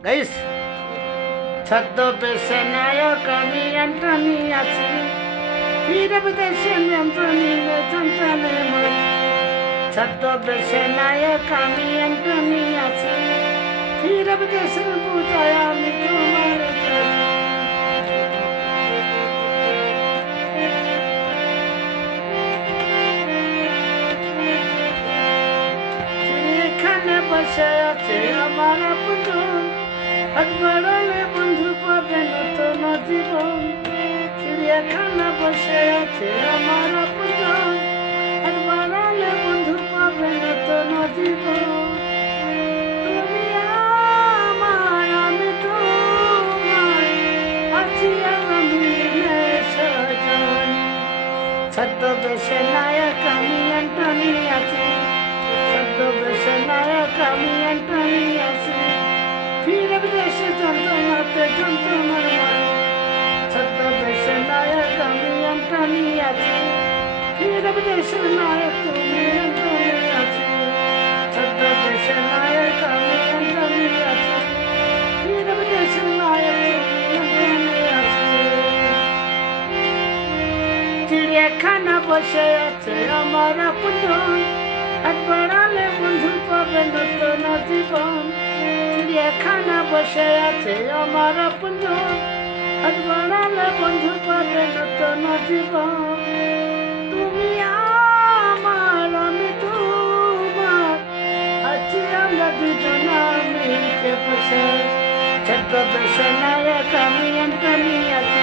guys ছদ্মবেশে নায়ক আমি Antony আছি ফিরে বিদেশে অ্যান্টনি সন্তানে মরে ছদ্মবেশে নায়ক আমি অ্যান্টনি আছি ফিরে বিদেশের পূজায় আমি তোমার এখানে বসে আছে আমার আপন হাত বাড়ালে বন্ধু পাবে নতুন জীবন চিড়িয়াখানা বসে আছে আমার আপন হাত বাড়ালে বন্ধু পাবে নতুন জীবন তুমি আমার আমি তোমার আছি আমরা মিলে সজন ছদ্মবেশে নায়ক আমি অ্যান্টনি আছি ছদ্মবেশে নায়ক আমি অ্যান্টনি আছি ফিরে বিদেশে যন্ত্রণাতে যন্ত্রণার মন ছদ্মবেশে নায়ক আমি অ্যান্টনি আছি ফিরে বিদেশে নায়ক তুমি অ্যান্টনি আছি ছদ্মবেশে নায়ক আমি অ্যান্টনি আছি ফিরে বিদেশে নায়ক তুমি অ্যান্টনি আছি চিড়িয়াখানা বসে আছে আমার আপন হাত বাড়ালে বন্ধু পাবে নতুন জীবন চিড়িয়াখানা বসে আছে আমার আপন হাত বাড়ালে বন্ধু পাবে নতুন জীবন তুমি আমার আমি তোমার আছি আমরা দুজন মিলকে বসে ছদ্মবেশে নায়ক আমি অ্যান্টনি আছি